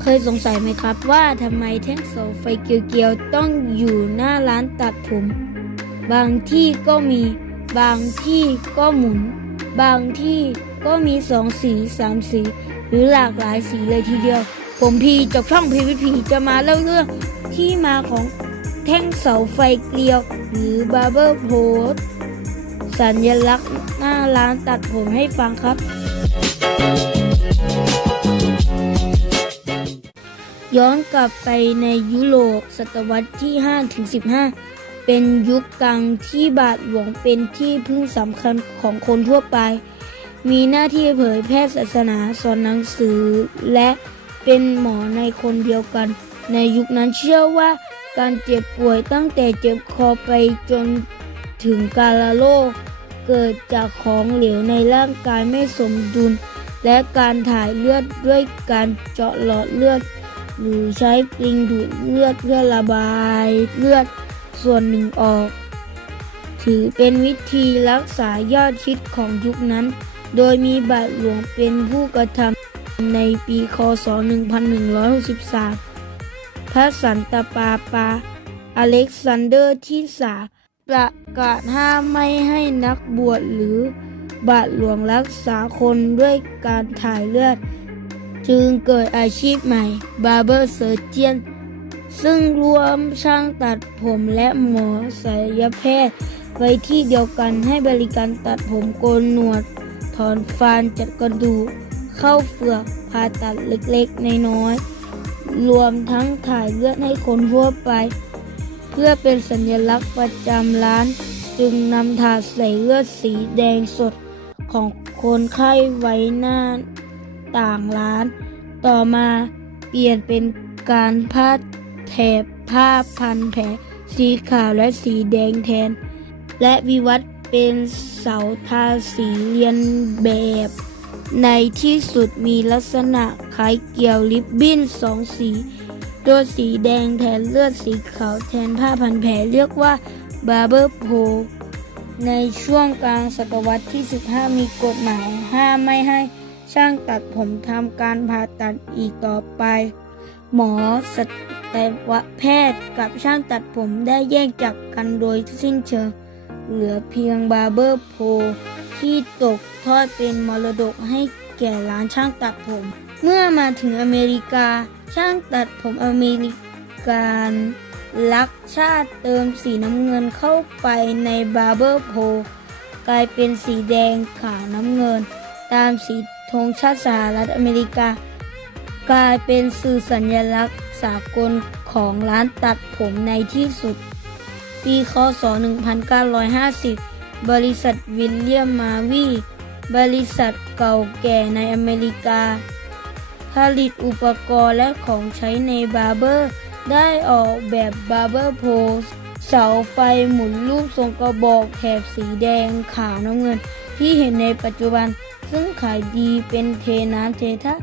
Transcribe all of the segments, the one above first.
เคยสงสัยไหมครับว่าทำไมแท่งเสาไฟเกลียวๆต้องอยู่หน้าร้านตัดผม บางที่ก็มี บางที่ก็หมุน บางที่ก็มีสองสีสามสี หรือหลากหลายสีเลยทีเดียว ผมพีจากช่องพีวิพีจะมาเล่าเรื่องที่มาของแท่งเสาไฟเกลียว หรือบาร์เบอร์โพสสัญลักษณ์หน้าร้านตัดผมให้ฟังครับ ย้อนกลับไปในยุโรปศตวรรษที่ 5 ถึง 15 เป็นยุคกลางที่บาทหลวงเป็นที่พึ่งสำคัญของคนทั่วไป มีหน้าที่เผยแพร่ศาสนาสอนหนังสือ และเป็นหมอในคนเดียวกัน ในยุคนั้นเชื่อว่าการเจ็บป่วยตั้งแต่เจ็บคอไปจนถึงกาลโรคเกิดจากของเหลวในร่างกายไม่สมดุล และการถ่ายเลือดด้วยการเจาะหลอดเลือด หรือใช้ปลิงดูดเลือดเพื่อระบายเลือดส่วนหนึ่งออก ถือเป็นวิธีรักษายอดฮิตของยุคนั้น โดยมีบาทหลวงเป็นผู้กระทำในปีคศ 1163 พระสันตปาปา อเล็กซานเดอร์ที่สาประกาศห้ามไม่ให้นักบวชหรือบาทหลวงรักษาคนด้วยการถ่ายเลือด จึงเกิดอาชีพใหม่ Barber Surgeon ซึ่งรวมช่างตัดผมและหมอศัลยแพทย์ ไว้ที่เดียวกันให้บริการตัดผมโกนหนวด ถอนฟันจัดกระดูกเข้าเฟือกผ่าตัดเล็กๆ น้อยๆ รวมทั้งถ่ายเลือดให้คนทั่วไป เพื่อเป็นสัญลักษณ์ประจำร้าน จึงนำถาดใส่เลือดสีแดงสดของคนไข้ไว้หน้า ต่างร้าน ต่อมาเปลี่ยนเป็นการพาดแถบผ้าพันแผลสีขาวและสีแดงแทน และวิวัฒน์เป็นเสาทาสีเรียนแบบ ในที่สุดมีลักษณะคล้ายเกี่ยวริบบิ้นสองสีโดยสีแดงแทนเลือดสีขาวแทนผ้าพันแผลเรียกว่าบาร์เบอร์โพในช่วงกลางศตวรรษที่ 15 มีกฎหมายห้ามไม่ให้ ช่างตัดผมทำการผ่าตัดอีกต่อไป หมอสัตวแพทย์กับช่างตัดผมได้แยกจากกันโดยสิ้นเชิง เหลือเพียงบาร์เบอร์โพที่ตกทอดเป็นมรดกให้แก่ร้านช่างตัดผม เมื่อมาถึงอเมริกา ช่างตัดผมอเมริกันลักชาติเติมสีน้ำเงินเข้าไปในบาร์เบอร์โพกลายเป็นสีแดงขาวน้ำเงิน ตามสีธงชาติสหรัฐอเมริกา กลายเป็นสื่อสัญลักษณ์สากลของร้านตัดผมในที่สุด ปีคศ 1950 บริษัทวิลเลียมมาวี บริษัทเก่าแก่ในอเมริกา ผลิตอุปกรณ์และของใช้ในบาร์เบอร์ ได้ออกแบบบาร์เบอร์โพสเสาไฟหมุนรูปทรงกระบอกแถบสีแดงขาวน้ำเงิน ที่เห็นในปัจจุบัน ซึ่งขายดีเป็นเทน้ำเทท่า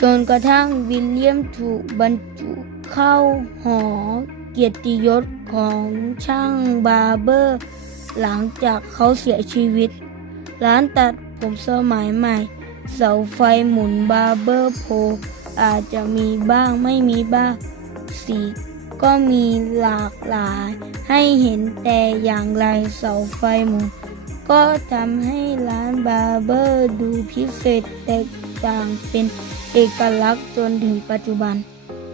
จนกระทั่งวิลเลียมถูกบรรจุเข้าหอเกียรติยศของช่างบาร์เบอร์ หลังจากเขาเสียชีวิต ร้านตัดผมสมัยใหม่ เสาไฟหมุนบาร์เบอร์โพอาจจะมีบ้างไม่มีบ้าง สีก็มีหลากหลายให้เห็นแต่อย่างไรเสาไฟหมุน ก็ทำให้ร้านบาร์เบอร์ดูพิเศษแตกต่างเป็นเอกลักษณ์จนถึงปัจจุบัน